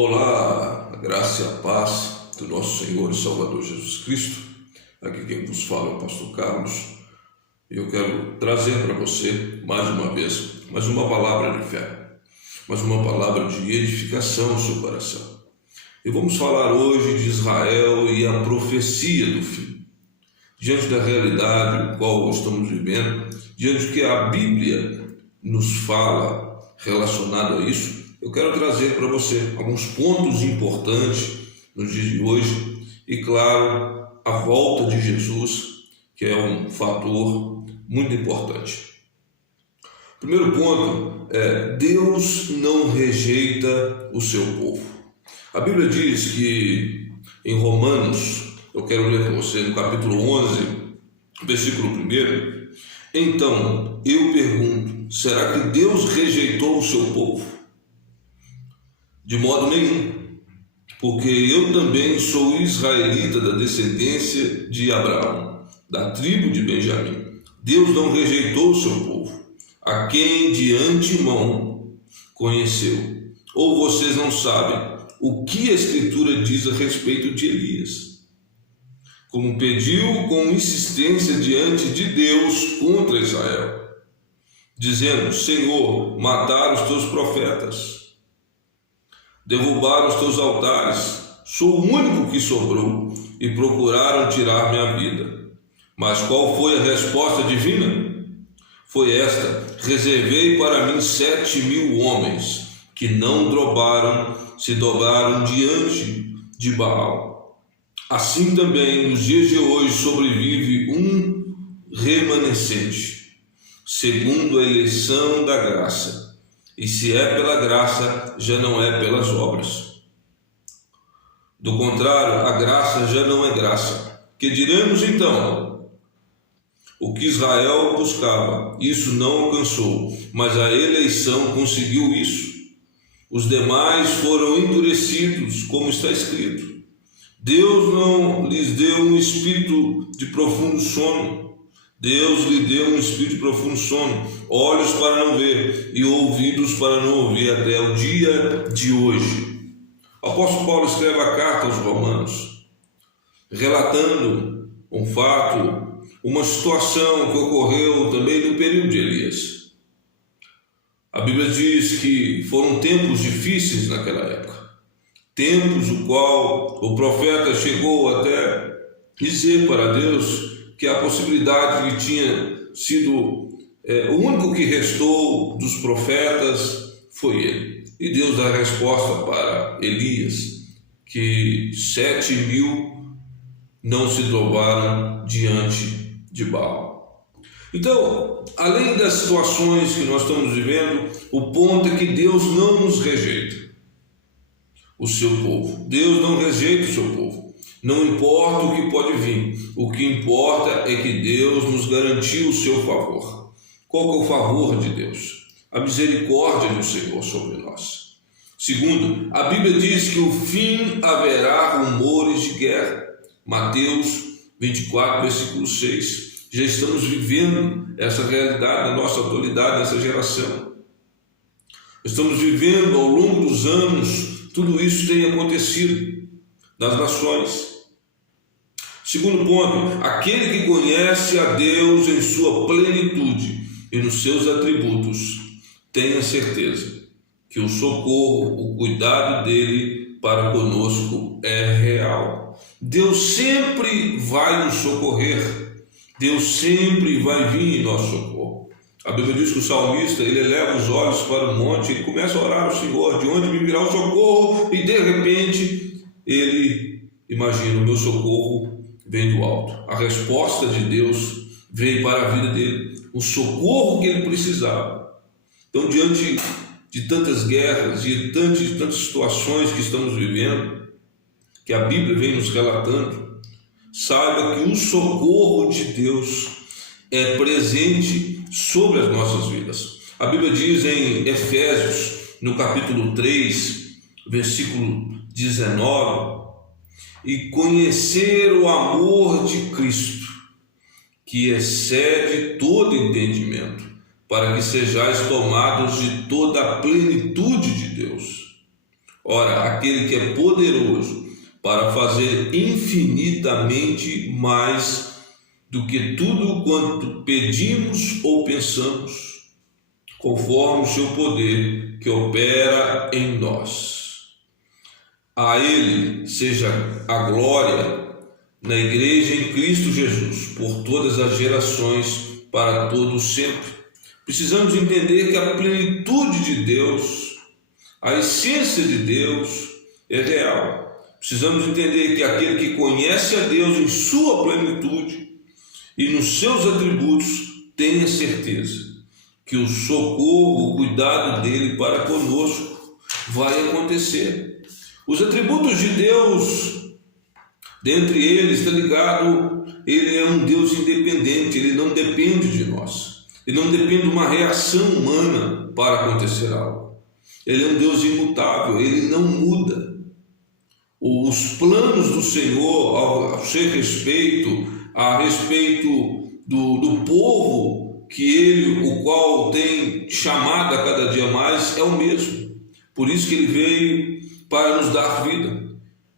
Olá, a graça e a paz do nosso Senhor e Salvador Jesus Cristo. Aqui quem vos fala é o pastor Carlos e eu quero trazer para você mais uma vez, mais uma palavra de fé, mais uma palavra de edificação ao seu coração. E vamos falar hoje de Israel e a profecia do fim. Diante da realidade em qual estamos vivendo, diante do que a Bíblia nos fala relacionado a isso, eu quero trazer para você alguns pontos importantes nos dias de hoje e, claro, a volta de Jesus, que é um fator muito importante. O primeiro ponto é: Deus não rejeita o seu povo. A Bíblia diz que em Romanos, eu quero ler com você no capítulo 11, versículo 1, então eu pergunto, será que Deus rejeitou o seu povo? De modo nenhum, porque eu também sou israelita da descendência de Abraão, da tribo de Benjamim. Deus não rejeitou o seu povo, a quem de antemão conheceu. Ou vocês não sabem o que a Escritura diz a respeito de Elias, como pediu com insistência diante de Deus contra Israel, dizendo: Senhor, mataram os teus profetas, derrubaram os teus altares, sou o único que sobrou, e procuraram tirar minha vida. Mas qual foi a resposta divina? Foi esta: reservei para mim 7.000 homens, que não se dobraram diante de Baal. Assim também, nos dias de hoje, sobrevive um remanescente, segundo a eleição da graça. E se é pela graça, já não é pelas obras. Do contrário, a graça já não é graça. Que diremos então? O que Israel buscava, isso não alcançou, mas a eleição conseguiu isso. Os demais foram endurecidos, como está escrito. Deus não lhes deu um espírito de profundo sono. Deus lhe deu um espírito de profundo sono, olhos para não ver e ouvidos para não ouvir até o dia de hoje. O apóstolo Paulo escreve a carta aos Romanos, relatando um fato, uma situação que ocorreu também no período de Elias. A Bíblia diz que foram tempos difíceis naquela época, tempos no qual o profeta chegou até dizer para Deus que a possibilidade que tinha sido o único que restou dos profetas foi ele. E Deus dá a resposta para Elias, que 7.000 não se dobraram diante de Baal. Então, além das situações que nós estamos vivendo, o ponto é que Deus não nos rejeita o seu povo. Deus não rejeita o seu povo. Não importa o que pode vir, o que importa é que Deus nos garantiu o seu favor. Qual que é o favor de Deus? A misericórdia do Senhor sobre nós. Segundo, a Bíblia diz que no fim haverá rumores de guerra. Mateus 24, versículo 6. Já estamos vivendo essa realidade na nossa atualidade, nessa geração. Estamos vivendo ao longo dos anos, tudo isso tem acontecido das nações. Segundo ponto, aquele que conhece a Deus em sua plenitude e nos seus atributos, tenha certeza que o socorro, o cuidado dele para conosco é real. Deus sempre vai nos socorrer, Deus sempre vai vir em nosso socorro. A Bíblia diz que o salmista, ele eleva os olhos para o monte, ele começa a orar ao Senhor, de onde me virá o socorro, e de repente ele imagina: o meu socorro vem do alto. A resposta de Deus veio para a vida dele, o socorro que ele precisava. Então, diante de tantas guerras e de tantas situações que estamos vivendo, que a Bíblia vem nos relatando, saiba que o socorro de Deus é presente sobre as nossas vidas. A Bíblia diz em Efésios, no capítulo 3, versículo 19, e conhecer o amor de Cristo, que excede todo entendimento, para que sejais tomados de toda a plenitude de Deus. Ora, aquele que é poderoso para fazer infinitamente mais do que tudo quanto pedimos ou pensamos, conforme o seu poder que opera em nós. A Ele seja a glória na Igreja em Cristo Jesus, por todas as gerações, para todos sempre. Precisamos entender que a plenitude de Deus, a essência de Deus é real. Precisamos entender que aquele que conhece a Deus em sua plenitude e nos seus atributos tem a certeza que o socorro, o cuidado dele para conosco vai acontecer. Os atributos de Deus, dentre eles, está ligado, ele é um Deus independente, ele não depende de nós, ele não depende de uma reação humana para acontecer algo. Ele é um Deus imutável, ele não muda. Os planos do Senhor a seu respeito, a respeito do povo que ele, o qual tem chamado a cada dia mais, é o mesmo. Por isso que ele veio para nos dar vida.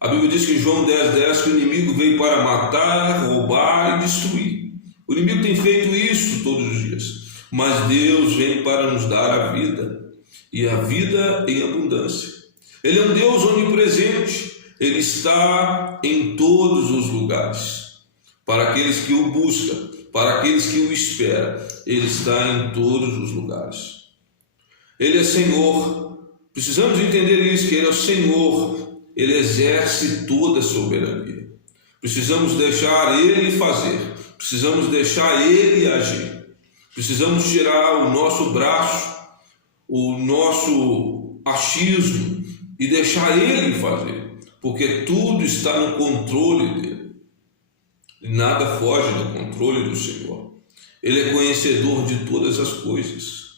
A Bíblia diz que em João 10:10 que o inimigo veio para matar, roubar e destruir. O inimigo tem feito isso todos os dias, mas Deus vem para nos dar a vida, e a vida em abundância. Ele é um Deus onipresente, ele está em todos os lugares. Para aqueles que o buscam, para aqueles que o esperam, ele está em todos os lugares. Ele é Senhor. Precisamos entender isso, que ele é o Senhor. Ele exerce toda a soberania. Precisamos deixar ele fazer. Precisamos deixar ele agir. Precisamos tirar o nosso braço, o nosso achismo e deixar ele fazer, porque tudo está no controle dele. E nada foge do controle do Senhor. Ele é conhecedor de todas as coisas.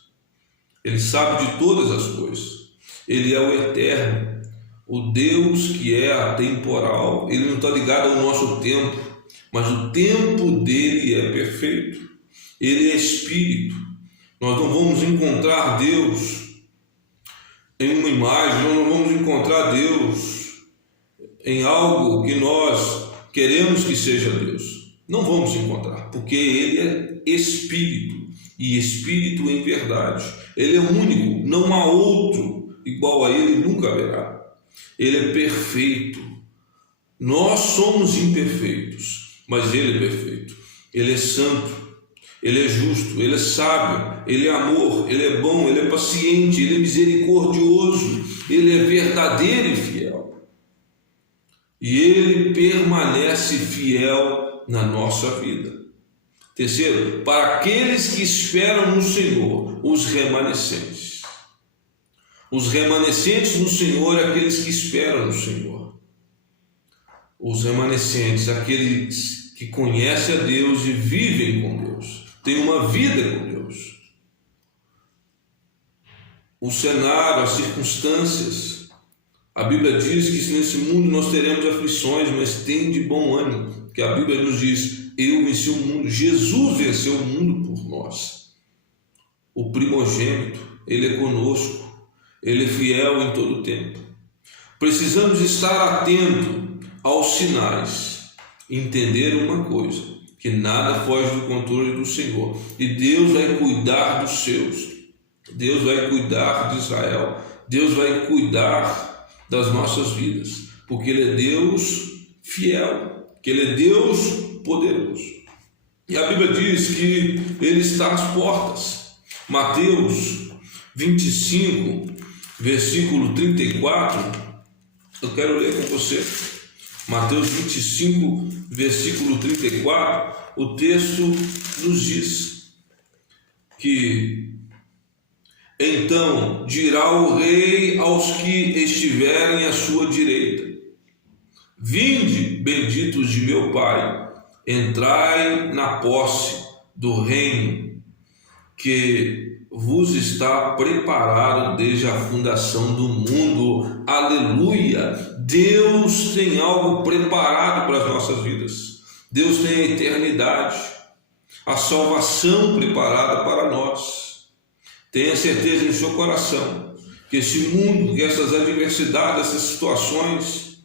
Ele sabe de todas as coisas. Ele é o eterno, o Deus que é atemporal. Ele não está ligado ao nosso tempo, mas o tempo dele é perfeito. Ele é Espírito. Nós não vamos encontrar Deus em uma imagem, nós não vamos encontrar Deus em algo que nós queremos que seja Deus. Não vamos encontrar, porque ele é Espírito, e Espírito em verdade. Ele é único, não há outro igual a ele, nunca haverá. Ele é perfeito. Nós somos imperfeitos, mas ele é perfeito. Ele é santo, ele é justo, ele é sábio, ele é amor, ele é bom, ele é paciente, ele é misericordioso, ele é verdadeiro e fiel. E ele permanece fiel na nossa vida. Terceiro, para aqueles que esperam no Senhor, os remanescentes. Os remanescentes no Senhor, aqueles que esperam no Senhor. Os remanescentes, aqueles que conhecem a Deus e vivem com Deus, têm uma vida com Deus. O cenário, as circunstâncias. A Bíblia diz que nesse mundo nós teremos aflições, mas tem de bom ânimo, que a Bíblia nos diz: eu venci o mundo. Jesus venceu o mundo por nós. O primogênito, ele é conosco, ele é fiel em todo o tempo. Precisamos estar atentos aos sinais, entender uma coisa, que nada foge do controle do Senhor, e Deus vai cuidar dos seus. Deus vai cuidar de Israel, Deus vai cuidar das nossas vidas, porque ele é Deus fiel, que ele é Deus poderoso. E a Bíblia diz que ele está às portas. Mateus 25, versículo 34, eu quero ler com você. Mateus 25, versículo 34, o texto nos diz que: então dirá o rei aos que estiverem à sua direita: vinde, benditos de meu Pai, entrai na posse do reino que vos está preparado desde a fundação do mundo. Aleluia! Deus tem algo preparado para as nossas vidas. Deus tem a eternidade, a salvação preparada para nós. Tenha certeza no seu coração que esse mundo, que essas adversidades, essas situações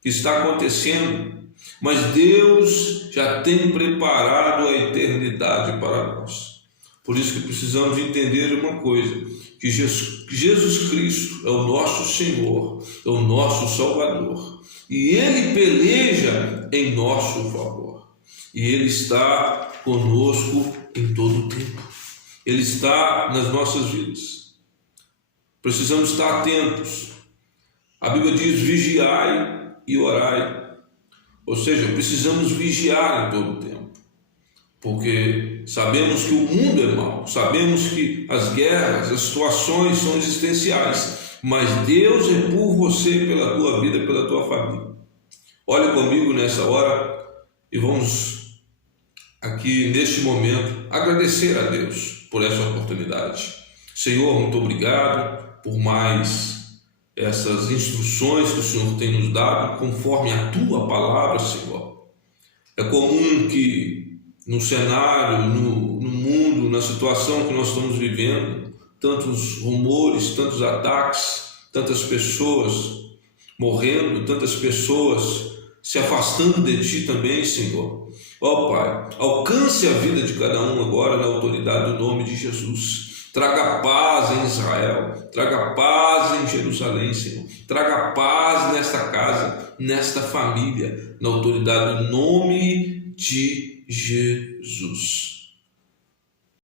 que está acontecendo, mas Deus já tem preparado a eternidade para nós. Por isso que precisamos entender uma coisa, que Jesus Cristo é o nosso Senhor, é o nosso Salvador, e Ele peleja em nosso favor, e Ele está conosco em todo o tempo, Ele está nas nossas vidas. Precisamos estar atentos. A Bíblia diz: vigiai e orai, ou seja, precisamos vigiar em todo o tempo, porque sabemos que o mundo é mau, sabemos que as guerras, as situações são existenciais, mas Deus é por você, pela tua vida, pela tua família. Olhe comigo nessa hora e vamos aqui neste momento agradecer a Deus por essa oportunidade. Senhor, muito obrigado por mais essas instruções que o Senhor tem nos dado, conforme a tua palavra, Senhor. É comum que no cenário, no mundo, na situação que nós estamos vivendo, tantos rumores, tantos ataques, tantas pessoas morrendo, tantas pessoas se afastando de Ti também, Senhor. Ó Pai, alcance a vida de cada um agora na autoridade do nome de Jesus. Traga paz em Israel, traga paz em Jerusalém, Senhor. Traga paz nesta casa, nesta família, na autoridade do nome de Jesus.